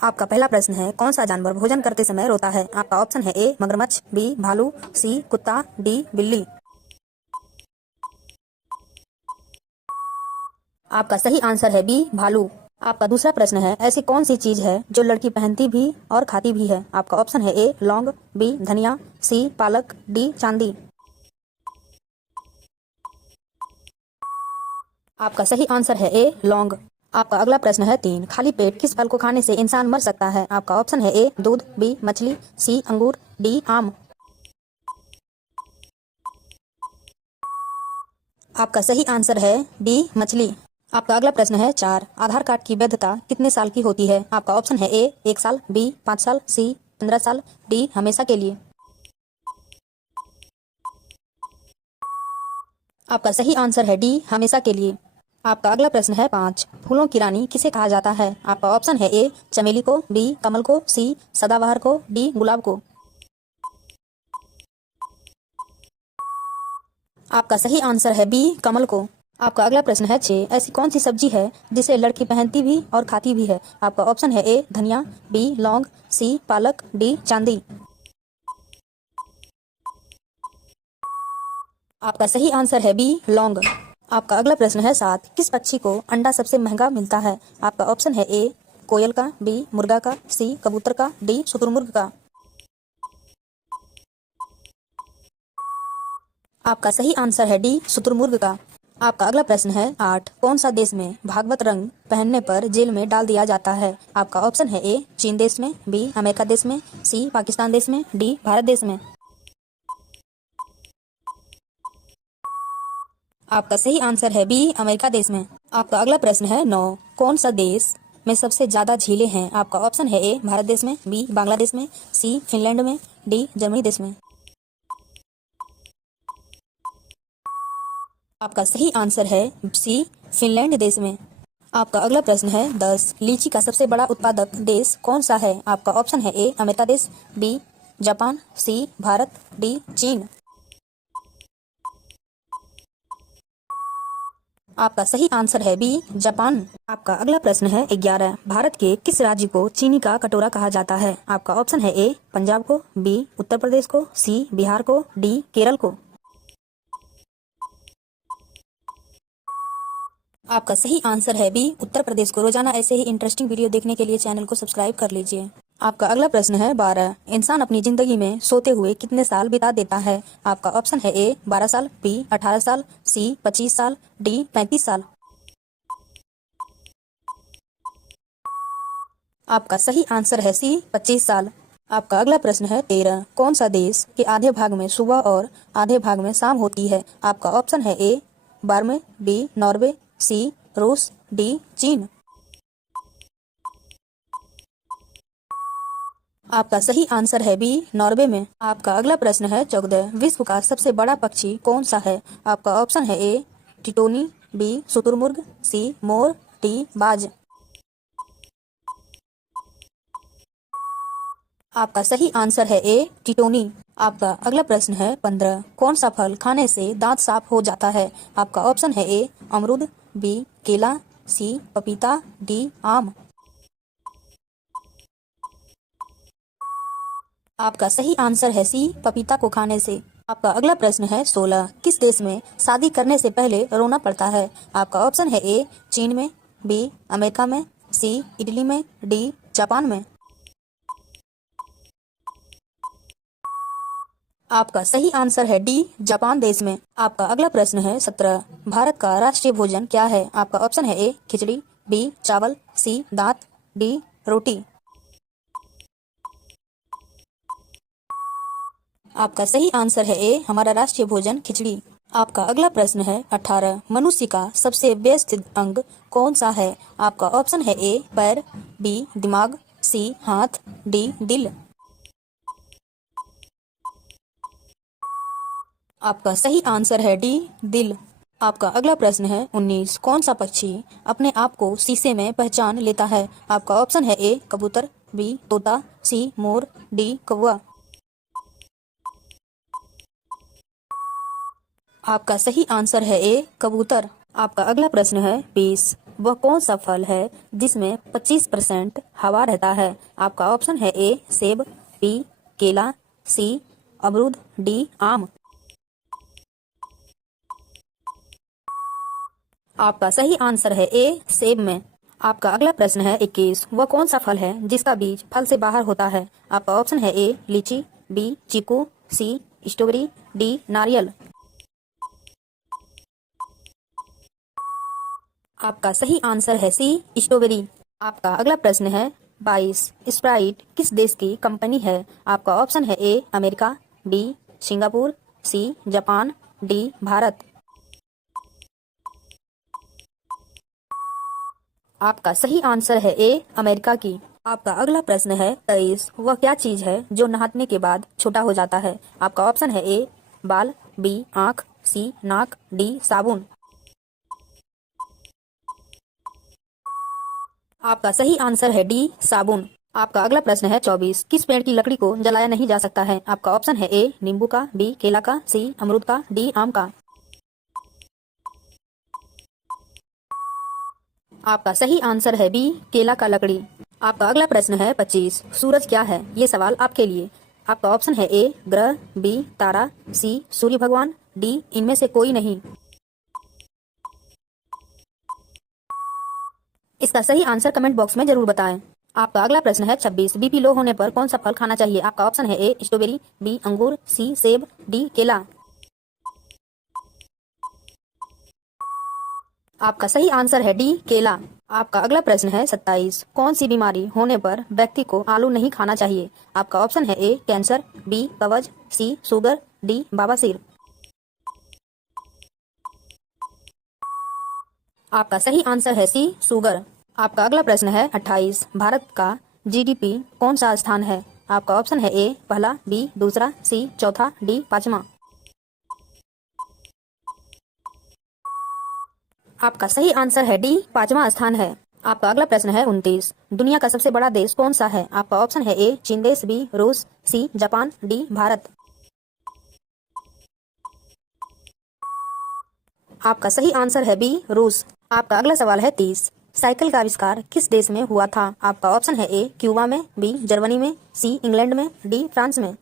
आपका पहला प्रश्न है, कौन सा जानवर भोजन करते समय रोता है? आपका ऑप्शन है ए मगरमच्छ, बी भालू, सी कुत्ता, डी बिल्ली। आपका सही आंसर है बी भालू। आपका दूसरा प्रश्न है, ऐसी कौन सी चीज है जो लड़की पहनती भी और खाती भी है? आपका ऑप्शन है ए लौंग, बी धनिया, सी पालक, डी चांदी। आपका सही आंसर है ए लौंग। आपका अगला प्रश्न है 3, खाली पेट किस फल को खाने से इंसान मर सकता है? आपका ऑप्शन है ए दूध, बी मछली, सी अंगूर, डी आम। आपका सही आंसर है डी मछली। आपका अगला प्रश्न है 4, आधार कार्ड की वैधता कितने साल की होती है? आपका ऑप्शन है ए 1 साल, बी 5 साल, सी 15 साल, डी हमेशा के लिए। आपका सही आंसर है डी हमेशा के लिए। आपका अगला प्रश्न है 5, फूलों की रानी किसे कहा जाता है? आपका ऑप्शन है ए चमेली को, बी कमल को, सी सदाबहार को, डी गुलाब को। आपका सही आंसर है बी कमल को। आपका अगला प्रश्न है 6, ऐसी कौन सी सब्जी है जिसे लड़की पहनती भी और खाती भी है? आपका ऑप्शन है ए धनिया, बी लौंग, सी पालक, डी चांदी। आपका सही आंसर है बी लौंग। आपका अगला प्रश्न है 7, किस पक्षी को अंडा सबसे महंगा मिलता है? आपका ऑप्शन है ए कोयल का, बी मुर्गा का, सी कबूतर का, डी शुतुरमुर्ग का। आपका सही आंसर है डी शुतुरमुर्ग का। आपका अगला प्रश्न है 8, कौन सा देश में भागवत रंग पहनने पर जेल में डाल दिया जाता है? आपका ऑप्शन है ए चीन देश में, बी अमेरिका देश में, सी पाकिस्तान देश में, डी भारत देश में। आपका सही आंसर है बी अमेरिका देश में। आपका अगला प्रश्न है 9, कौन सा देश में सबसे ज्यादा झीलें हैं? आपका ऑप्शन है ए भारत देश में, बी बांग्लादेश में, सी फिनलैंड में, डी जर्मनी देश में। आपका सही आंसर है सी फिनलैंड देश में। आपका अगला प्रश्न है 10, लीची का सबसे बड़ा उत्पादक देश कौन सा है? आपका ऑप्शन है ए अमेरिका देश, बी जापान, सी भारत, डी चीन। आपका सही आंसर है बी जापान। आपका अगला प्रश्न है 11, भारत के किस राज्य को चीनी का कटोरा कहा जाता है? आपका ऑप्शन है ए पंजाब को, बी उत्तर प्रदेश को, सी बिहार को, डी केरल को। आपका सही आंसर है बी उत्तर प्रदेश को। रोजाना ऐसे ही इंटरेस्टिंग वीडियो देखने के लिए चैनल को सब्सक्राइब कर लीजिए। आपका अगला प्रश्न है 12, इंसान अपनी जिंदगी में सोते हुए कितने साल बिता देता है? आपका ऑप्शन है ए 12 साल, बी 18 साल, सी 25 साल, डी 35 साल। आपका सही आंसर है सी 25 साल। आपका अगला प्रश्न है 13, कौन सा देश के आधे भाग में सुबह और आधे भाग में शाम होती है? आपका ऑप्शन है ए बर्मा, बी नॉर्वे, सी रूस, डी चीन। आपका सही आंसर है बी नॉर्वे में। आपका अगला प्रश्न है 14, विश्व का सबसे बड़ा पक्षी कौन सा है? आपका ऑप्शन है ए टिटोनी, बी शुतुरमुर्ग, सी मोर, डी बाज। आपका सही आंसर है ए टिटोनी। आपका अगला प्रश्न है 15, कौन सा फल खाने से दांत साफ हो जाता है? आपका ऑप्शन है ए अमरूद, बी केला, सी पपीता, डी आम। आपका सही आंसर है सी पपीता को खाने से। आपका अगला प्रश्न है 16, किस देश में शादी करने से पहले रोना पड़ता है? आपका ऑप्शन है ए चीन में, बी अमेरिका में, सी इटली में, डी जापान में। आपका सही आंसर है डी जापान देश में। आपका अगला प्रश्न है 17, भारत का राष्ट्रीय भोजन क्या है? आपका ऑप्शन है ए खिचड़ी, बी चावल, सी दाल, डी रोटी। आपका सही आंसर है ए हमारा राष्ट्रीय भोजन खिचड़ी। आपका अगला प्रश्न है 18, मनुष्य का सबसे व्यस्त अंग कौन सा है? आपका ऑप्शन है ए पैर, बी दिमाग, सी हाथ, डी दिल। आपका सही आंसर है डी दिल। आपका अगला प्रश्न है 19, कौन सा पक्षी अपने आप को शीशे में पहचान लेता है? आपका ऑप्शन है ए कबूतर, बी तोता, सी मोर, डी कौवा। आपका सही आंसर है ए कबूतर। आपका अगला प्रश्न है 20, वह कौन सा फल है जिसमें 25% हवा रहता है? आपका ऑप्शन है ए सेब, बी केला, सी अमरूद, डी आम। आपका सही आंसर है ए सेब में। आपका अगला प्रश्न है 21। वह कौन सा फल है जिसका बीज फल से बाहर होता है? आपका ऑप्शन है ए लीची, बी चीकू, सी स्ट्रॉबेरी, डी नारियल। आपका सही आंसर है सी स्ट्रॉबेरी। आपका अगला प्रश्न है 22। स्प्राइट किस देश की कंपनी है? आपका ऑप्शन है A America, B Singapore, C Japan, D Bharat. आपका सही आंसर है ए अमेरिका की। आपका अगला प्रश्न है 23। वह क्या चीज है जो नहाने के बाद छोटा हो जाता है? आपका ऑप्शन है ए बाल, बी आंख, सी नाक, डी साबुन। आपका सही आंसर है डी साबुन। आपका अगला प्रश्न है 24। किस पेड़ की लकड़ी को जलाया नहीं जा सकता है? आपका ऑप्शन है ए नींबू का, बी केला का, सी अमरूद का, डी आम का। आपका सही आंसर है बी केला का लकड़ी। आपका अगला प्रश्न है 25। सूरज क्या है? ये सवाल आपके लिए। आपका ऑप्शन है ए ग्रह, बी तारा, सी सूर्य भगवान, डी इनमें से कोई नहीं। इसका सही आंसर कमेंट बॉक्स में जरूर बताएं। आपका अगला प्रश्न है 26। बीपी लो होने पर कौन सा फल खाना चाहिए? आपका ऑप्शन है ए स्ट्रॉबेरी, बी अंगूर, सी सेब, डी केला। आपका सही आंसर है डी केला। आपका अगला प्रश्न है 27। कौन सी बीमारी होने पर व्यक्ति को आलू नहीं खाना चाहिए? आपका ऑप्शन है ए कैंसर, बी कब्ज, सी शुगर, डी बवासीर। आपका सही आंसर है सी शुगर। आपका अगला प्रश्न है 28। भारत का जीडीपी कौन सा स्थान है? आपका ऑप्शन है ए पहला, बी दूसरा, सी चौथा, डी पांचवा। आपका सही आंसर है डी पांचवा स्थान है। आपका अगला प्रश्न है 29। दुनिया का सबसे बड़ा देश कौन सा है? आपका ऑप्शन है ए चीन देश, बी रूस, सी जापान, डी भारत। आपका सही आंसर है बी रूस। आपका अगला सवाल है 30। साइकिल का आविष्कार किस देश में हुआ था? आपका ऑप्शन है ए क्यूबा में, बी जर्मनी में, सी इंग्लैंड में, डी फ्रांस में।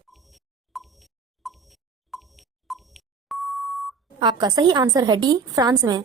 आपका सही आंसर है डी फ्रांस में।